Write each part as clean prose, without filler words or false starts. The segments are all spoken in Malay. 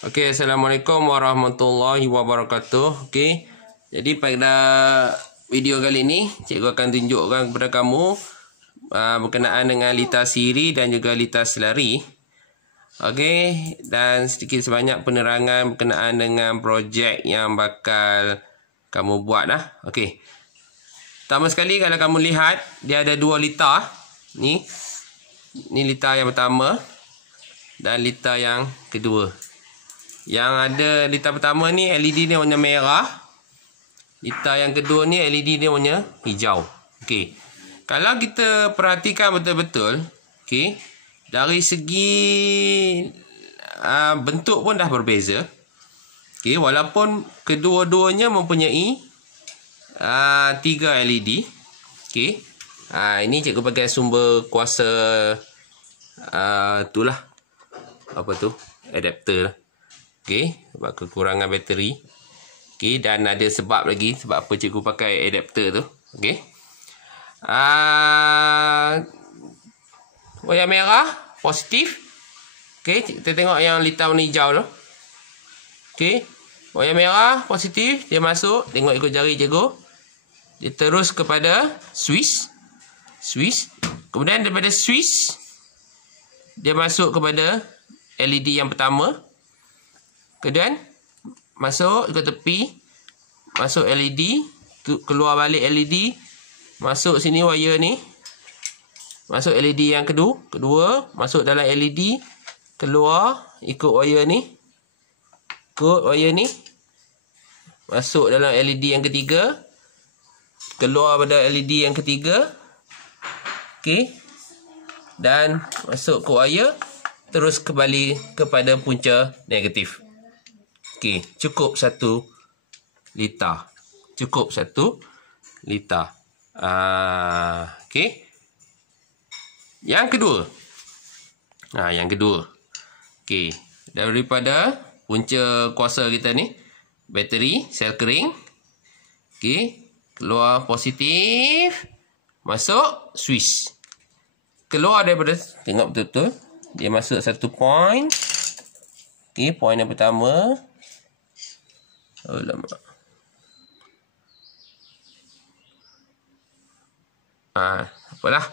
Okey, Assalamualaikum warahmatullahi wabarakatuh. Okey, jadi pada video kali ini cikgu akan tunjukkan kepada kamu berkenaan dengan litar siri dan juga litar selari. Okey, dan sedikit sebanyak penerangan berkenaan dengan projek yang bakal kamu buat lah. Okey, pertama sekali kalau kamu lihat, dia ada dua litar. Ni litar yang pertama dan litar yang kedua. Yang ada litar pertama ni LED dia warna merah. Litar yang kedua ni LED dia warna hijau. Okey. Kalau kita perhatikan betul-betul, okey, dari segi bentuk pun dah berbeza. Okey, walaupun kedua-duanya mempunyai 3 LED. Okey. Ini cikgu pakai sumber kuasa itulah. Apa tu? Adapter. Okey, sebab kekurangan bateri. Okey, dan ada sebab lagi sebab apa cikgu pakai adapter tu. Okey. Wayar merah positif. Okey, kita tengok yang litar warna hijau tu. Okey, wayar merah positif, dia masuk, tengok ikut jari cikgu. Dia terus kepada switch. Kemudian daripada switch dia masuk kepada LED yang pertama. Kemudian masuk ke tepi, masuk LED, keluar balik LED, masuk sini wire ni, masuk LED yang kedua, masuk dalam LED, keluar ikut wire ni, masuk dalam LED yang ketiga, keluar pada LED yang ketiga. Okey, dan masuk ke wire, terus kembali kepada punca negatif. Okey, cukup satu litar. Okey. Yang kedua. Okey, daripada punca kuasa kita ni, bateri, sel kering. Okey, keluar positif, masuk switch. Keluar daripada, tengok betul-betul, dia masuk satu point. Okey, point yang pertama. Alamak. Apalah.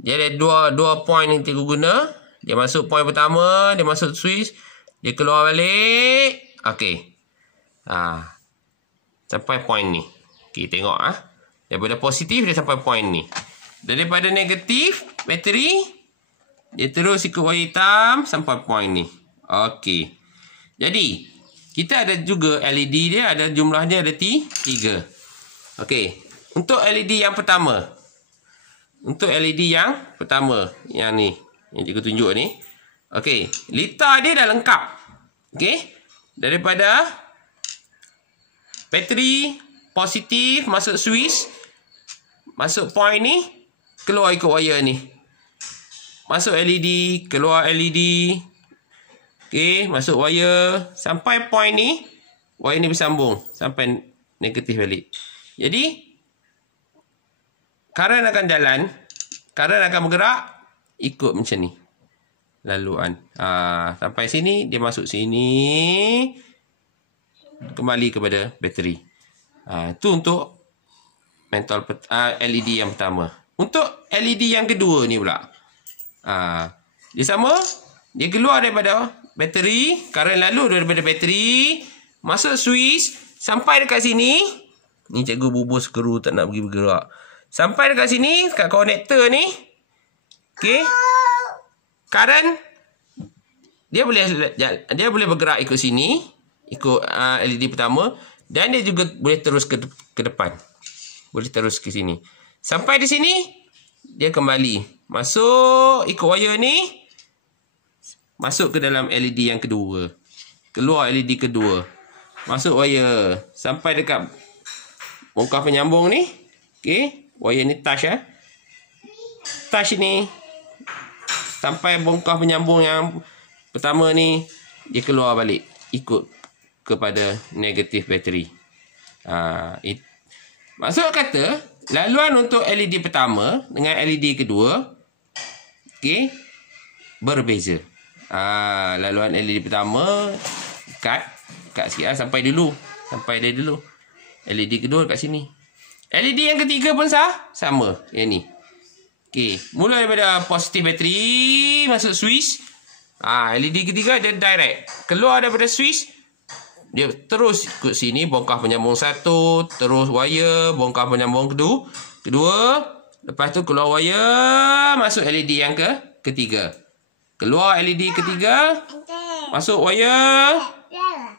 Dia ada dua point yang kita guna. Dia masuk point pertama, dia masuk switch, dia keluar balik. Okey. Sampai point ni. Okey, tengok daripada positif dia sampai point ni. Daripada negatif bateri, dia terus ikut wayar hitam sampai point ni. Okey. Jadi kita ada juga LED dia, ada jumlahnya ada 3. Okey. Untuk LED yang pertama. Yang ni. Yang cikgu tunjuk ni. Okey. Litar dia dah lengkap. Okey. Daripada bateri positif masuk switch. Masuk point ni. Keluar ikut wire ni. Masuk LED. Keluar LED. Okey, masuk wire sampai point ni, wire ni bersambung sampai negatif balik. Jadi current akan jalan, current akan bergerak ikut macam ni laluan. Sampai sini, dia masuk sini, kembali kepada bateri. Itu untuk LED yang pertama. Untuk LED yang kedua ni pula, dia sama, dia keluar daripada bateri, current lalu daripada bateri, masuk switch, sampai dekat sini. Ni cikgu bubuh skru tak nak pergi bergerak. Sampai dekat sini, dekat konektor ni. Okey. Current dia boleh bergerak ikut sini, ikut LED pertama, dan dia juga boleh terus ke depan. Boleh terus ke sini. Sampai di sini, dia kembali masuk ikut wire ni. Masuk ke dalam LED yang kedua. Keluar LED kedua. Masuk wire. Sampai dekat bongkah penyambung ni. Okey. Wire ni touch touch ni. Sampai bongkah penyambung yang pertama ni. Dia keluar balik. Ikut kepada negatif bateri. Maksud kata, laluan untuk LED pertama dengan LED kedua. Okey. Berbeza. Laluan LED pertama Cut sikit lah. Sampai dulu. LED kedua kat sini. LED yang ketiga pun sama. Yang ni. Okey. Mula daripada positif bateri. Masuk switch. LED ketiga dia direct. Keluar daripada switch. Dia terus ikut sini. Bongkar penyambung satu. Terus wire. Bongkar penyambung kedua. Lepas tu keluar wire. Masuk LED yang ketiga. Keluar LED ketiga. Masuk wire.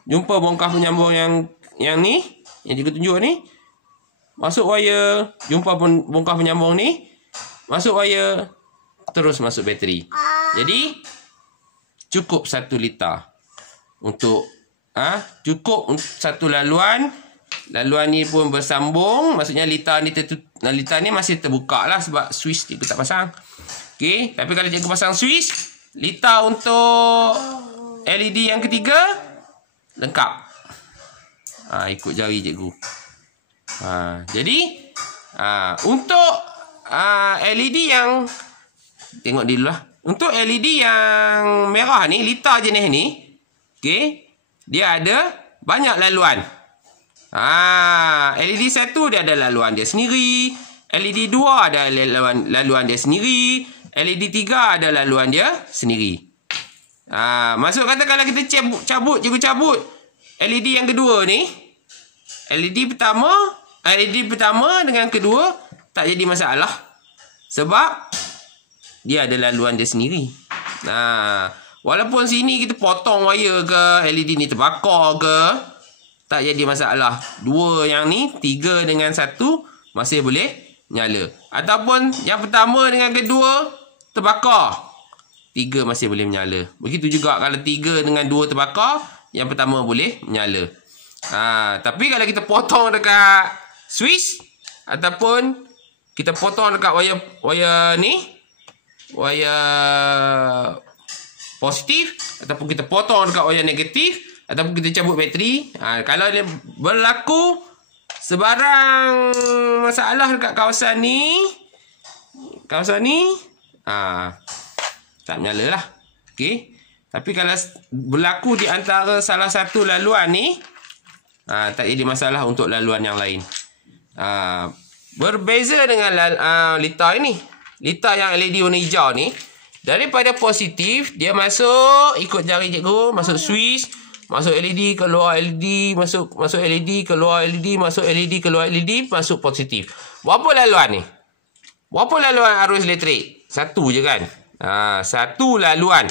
Jumpa bongkar penyambung yang ni. Yang cikgu tunjuk ni. Masuk wire. Jumpa bongkar penyambung ni. Masuk wire. Terus masuk bateri. Jadi cukup 1 liter. Untuk cukup satu laluan. Laluan ni pun bersambung. Maksudnya liter ni masih terbuka lah. Sebab switch cikgu tak pasang. Okey. Tapi kalau cikgu pasang switch. Liter untuk LED yang ketiga. Lengkap. Ikut jari cikgu. Jadi untuk LED yang tengok dulu lah. Untuk LED yang merah ni, liter jenis ni, okey, dia ada banyak laluan. LED 1 dia ada laluan dia sendiri, LED 2 ada laluan dia sendiri, LED 3 ada laluan dia sendiri. Maksud kata kalau kita cikgu cabut LED yang kedua ni, LED pertama dengan kedua tak jadi masalah. Sebab dia ada laluan dia sendiri. Walaupun sini kita potong wire ke, LED ni terbakar ke, tak jadi masalah. 2 yang ni, 3 dengan 1 masih boleh nyala. Ataupun yang pertama dengan kedua terbakar, 3 masih boleh menyala. Begitu juga kalau 3 dengan 2 terbakar, yang pertama boleh menyala. Tapi kalau kita potong dekat switch ataupun kita potong dekat wire ni, wire positif, ataupun kita potong dekat wire negatif, ataupun kita cabut bateri, kalau dia berlaku sebarang masalah dekat kawasan ni tak menyala lah. Okey. Tapi kalau berlaku di antara salah satu laluan ni, tak jadi masalah untuk laluan yang lain. Berbeza dengan liter ini. Liter yang LED warna hijau ni, daripada positif, dia masuk, ikut jari cikgu, masuk switch, masuk LED, keluar LED, masuk LED, keluar LED, masuk LED, keluar LED, masuk positif. Berapa laluan ni? Berapa laluan arus elektrik? Satu je kan? Satu laluan.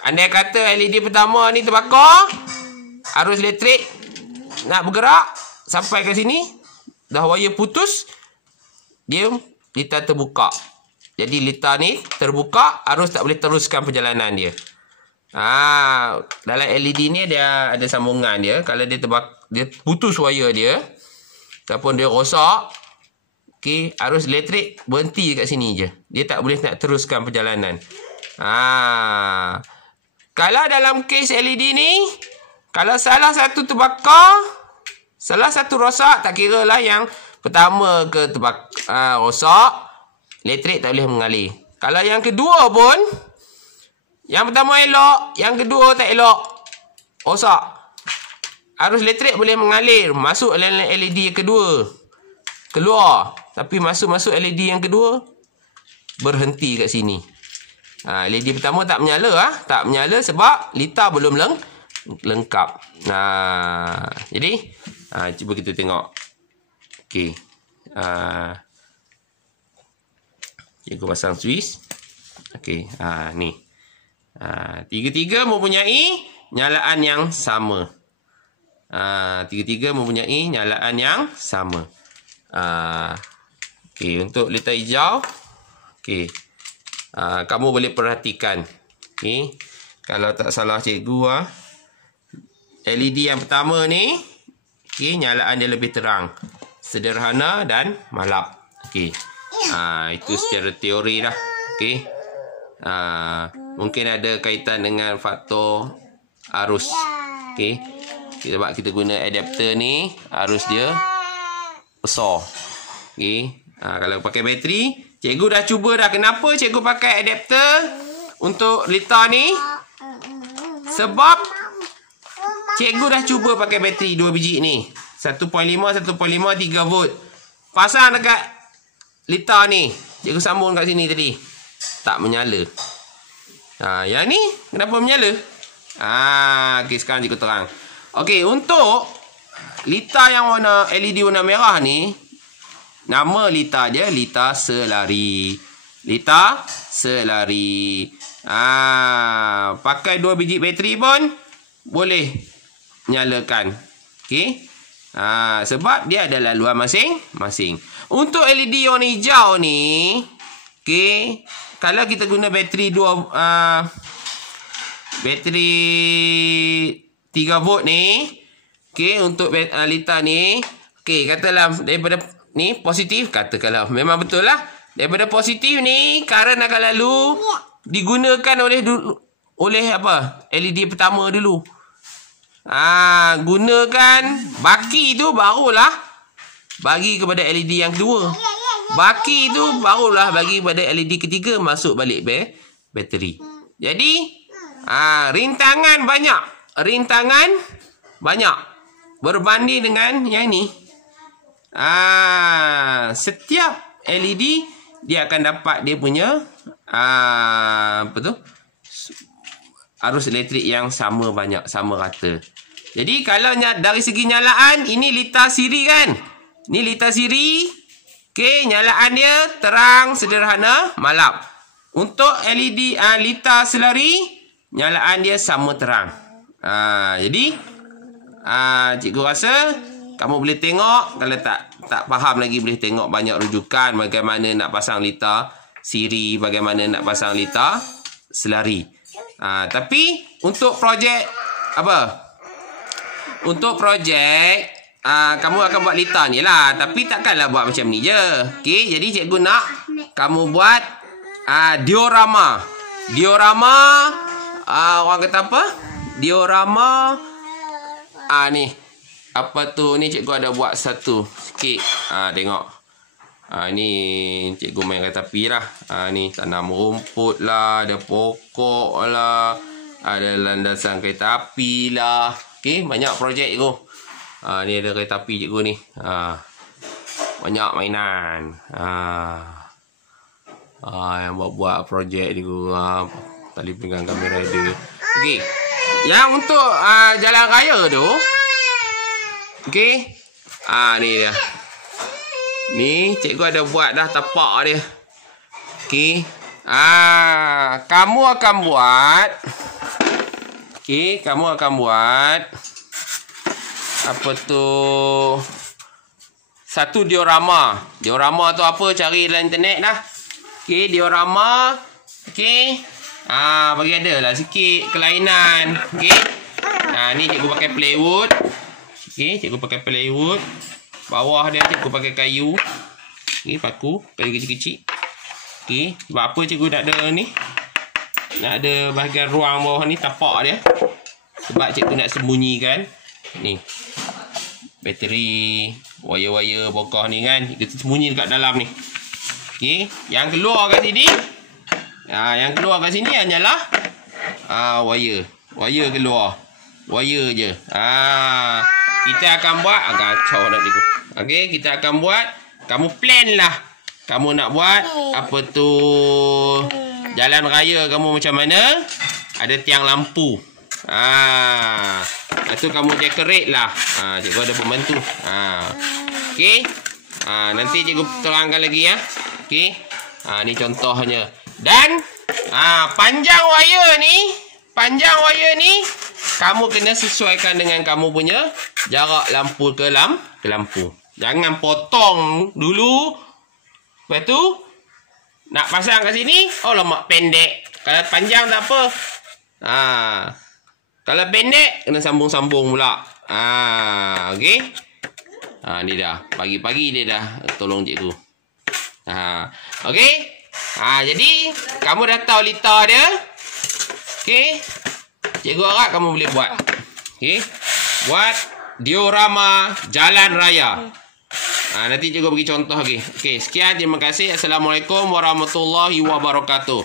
Andai kata LED pertama ni terbakar, arus elektrik nak bergerak sampai ke sini, dah wire putus, dia liter terbuka. Jadi liter ni terbuka, arus tak boleh teruskan perjalanan dia. Dalam LED ni dia ada sambungan dia. Kalau dia dia putus wire dia, ataupun dia rosak, okey, arus elektrik berhenti kat sini je. Dia tak boleh nak teruskan perjalanan. Kalau dalam kes LED ni, kalau salah satu terbakar, salah satu rosak, tak kira lah yang pertama ke rosak, elektrik tak boleh mengalir. Kalau yang kedua pun, yang pertama elok, yang kedua tak elok, rosak, arus elektrik boleh mengalir, masuk LED yang kedua, keluar. Tapi masuk LED yang kedua, berhenti kat sini. LED pertama tak menyala, tak menyala sebab liter belum lengkap. Jadi cuba kita tengok. Okey. Cikgu pasang switch. Okey, ni. Tiga-tiga mempunyai nyalaan yang sama. Tiga-tiga mempunyai nyalaan yang sama. Okey, untuk liter hijau, okey. Kamu boleh perhatikan. Okey. Kalau tak salah cikgu, LED yang pertama ni, okey, nyalaan dia lebih terang, sederhana dan malap. Okey. Itu secara teori lah. Okey. Mungkin ada kaitan dengan faktor arus. Okey. Sebab kita guna adapter ni, arus dia besar. Okey. Kalau pakai bateri, cikgu dah cuba dah. Kenapa cikgu pakai adapter untuk liter ni? Sebab Cikgu dah cuba pakai bateri 2 biji ni. 1.5, 1.5, 3 volt. Pasang dekat lita ni. Cikgu sambung kat sini tadi. Tak menyala. Yang ni kenapa menyala? Okey, sekarang cikgu terang. Okey, untuk lita yang warna LED warna merah ni, nama lita je lita selari. Lita selari. Pakai 2 biji bateri pun boleh nyalakan. Okey. Sebab dia ada laluan masing-masing. Untuk LED warna hijau ni, okey, kalau kita guna bateri 3 volt ni, okey, untuk lita ni, okey, katalah daripada ni positif, katakanlah memang betul lah. Daripada positif ni, current akan lalu digunakan oleh apa? LED pertama dulu. Gunakan baki tu barulah bagi kepada LED yang kedua. Baki tu barulah bagi kepada LED ketiga, masuk balik bateri. Jadi rintangan banyak berbanding dengan yang ni. Setiap LED dia akan dapat dia punya arus elektrik yang sama banyak, sama rata. Jadi kalau dari segi nyalaan, ini lita siri kan? Ni lita siri. Okey, nyalaan dia terang, sederhana, malap. Untuk LED lita selari, nyalaan dia sama terang. Jadi cikgu rasa kamu boleh tengok. Kalau tak faham lagi, boleh tengok banyak rujukan bagaimana nak pasang lita siri, bagaimana nak pasang lita selari. Tapi untuk projek kamu akan buat lita ni lah. Tapi takkanlah buat macam ni je. Okey, jadi cikgu nak kamu buat diorama. Diorama, orang kata apa? Diorama ni. Apa tu? Ni cikgu ada buat satu sikit. Tengok. Ni cikgu main kat tepi lah. Ni tanam rumput lah, ada pokok lah, ada landasan kereta api lah. Okey, banyak projek cikgu. Ni ada kereta api cikgu ni. Banyak mainan. Yang buat projek cikgu. Tali pinggang kamera dia. Okey. Yang untuk jalan raya tu. Okey. Ni dia. Ni cikgu ada buat dah tapak dia. Okey. Kamu akan buat. Okey, kamu akan buat apa tu? Satu diorama. Diorama tu apa? Cari dalam internet dah. Okey, diorama. Okey. Bagi ada lah sikit kelainan. Okey. Ni cikgu pakai plywood. Okey, cikgu pakai plywood. Bawah dia cikgu pakai kayu. Okey, paku, kayu kecil-kecil. Okey, sebab apa cikgu nak ada ni? Nak ada bahagian ruang bawah ni, tapak dia. Sebab cikgu nak sembunyikan ni bateri, wire-wire bokah ni kan. Kita sembunyi dekat dalam ni. Okey, yang keluar kat sini. Yang keluar kat sini hanyalah wire. Wire keluar. Wire je. Kita akan buat kacau nak cikgu. Okey, kita akan buat. Kamu plan lah. Kamu nak buat apa tu? Jalan raya kamu macam mana? Ada tiang lampu. Itu kamu decorate lah. Cikgu ada pembantu. Okey. Nanti cikgu terangkan lagi ya. Okey. Ni contohnya. Dan panjang wire ni kamu kena sesuaikan dengan kamu punya jarak lampu ke lampu. Jangan potong dulu. Lepas tu nak pasang kat sini, lemak pendek. Kalau panjang tak apa. Kalau pendek kena sambung-sambung pula. Okey. Ni dah. Pagi-pagi dia dah tolong cikgu. Okey. Jadi kamu dah tahu lita dia. Okey. Cikgu harap kamu boleh buat. Okey. Buat diorama jalan raya. Nanti cikgu bagi contoh lagi. Okey, sekian, terima kasih. Assalamualaikum warahmatullahi wabarakatuh.